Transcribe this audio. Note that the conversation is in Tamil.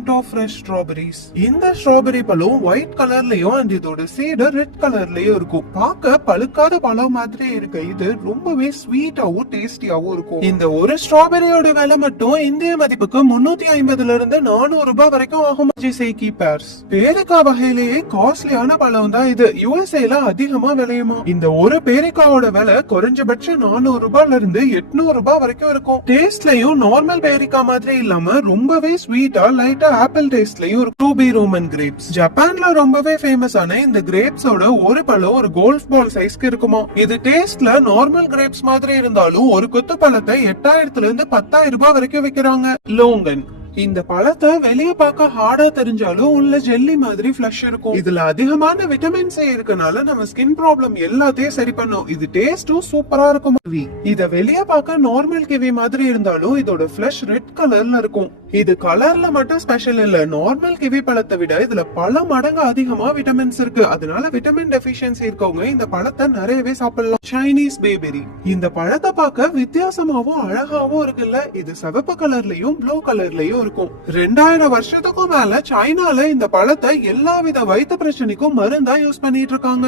1% of fresh strawberries. இந்த ஸ்ட்ராபெரி பழம் ஒயிட் கலர்லயும் and இதோட சீடு ரெட் கலர்லயும் இருக்கும். பார்க்க பழுக்காத பழம் மாதிரி இருக்கு. இது ரொம்பவே ஸ்வீட்டாவும் டேஸ்டியாவும் இருக்கும். இந்த ஒரு ஸ்ட்ராபெரியோட விலை மட்டும் இந்திய மதிப்புக்கு 350 இருந்து 400 ரூபாய் வரைக்கும் ஆகும். பேரிக்காய் வகையிலேயே காஸ்ட்லியான பழம் தான் இது. யுஎஸ்ஏல அதிகமா விளையுமா. இந்த ஒரு பேரிக்காயோட விலை குறைஞ்சபட்சம் 400 ரூபாய்ல இருந்து 800 ரூபாய் வரைக்கும் இருக்கும். டேஸ்ட்லயும் நார்மல் பேரிக்காய் மாதிரி இல்லாம ரொம்பவே ஸ்வீட்டா லைட்டா ஆப்பிள் டேஸ்ட்லயும் இருக்கும். ரூபி ரோமன் கிரேப்ஸ் ஜப்பான்ல ரொம்பவே ஃபேமஸ் ஆன இந்த கிரேப்ஸோட ஒரு பழம் ஒரு கோல்ஃப் பால் சைஸ்க்கு இருக்குமா. இது டேஸ்ட்ல நார்மல் கிரேப்ஸ் மாதிரி இருந்தாலும் ஒரு கொத்து பழத்தை 8000 இருந்து 10,000 ரூபாய் வரைக்கும் விக்கிறாங்க. லோங்கன் இந்த பழத்தை வெளியே பார்க்க ஹார்டா தெரிஞ்சாலும் உள்ள ஜெல்லி மாதிரி ஃபிளஷ் இருக்கும். இதுல அதிகமான விட்டமின் சி இருக்கனால நம்ம ஸ்கின் ப்ராப்ளம் எல்லாத்தையும் சரி பண்ணும். இது டேஸ்டும் சூப்பரா இருக்கும். இத வெளியே பார்க்க நார்மல் கிவி மாதிரி இருந்தாலும் இதோட ஃபிளஷ் ரெட் கலர்ல இருக்கும். இது கலர்ல மட்டும் ஸ்பெஷல் இல்ல. நார்மல் கிவி பழத்தை விட இதுல பல மடங்கு அதிகமா விட்டமின்ஸ் இருக்கு. அதனால விட்டமின் டெஃபிஷியன்சி இருக்கவங்க இந்த பழத்தை நிறையவே சாப்பிடலாம். சைனீஸ் பேபெரி இந்த பழத்தை பார்க்க வித்தியாசமாவும் அழகாவும் இருக்குல்ல. இது சிவப்பு கலர்லயும் ப்ளூ கலர்லயும் இருக்கும். 2000 வருஷத்துக்கும் மேல சைனால இந்த பழத்தை எல்லா வித வயிற்று பிரச்சனைக்கும் மருந்தா யூஸ் பண்ணிட்டு இருக்காங்க.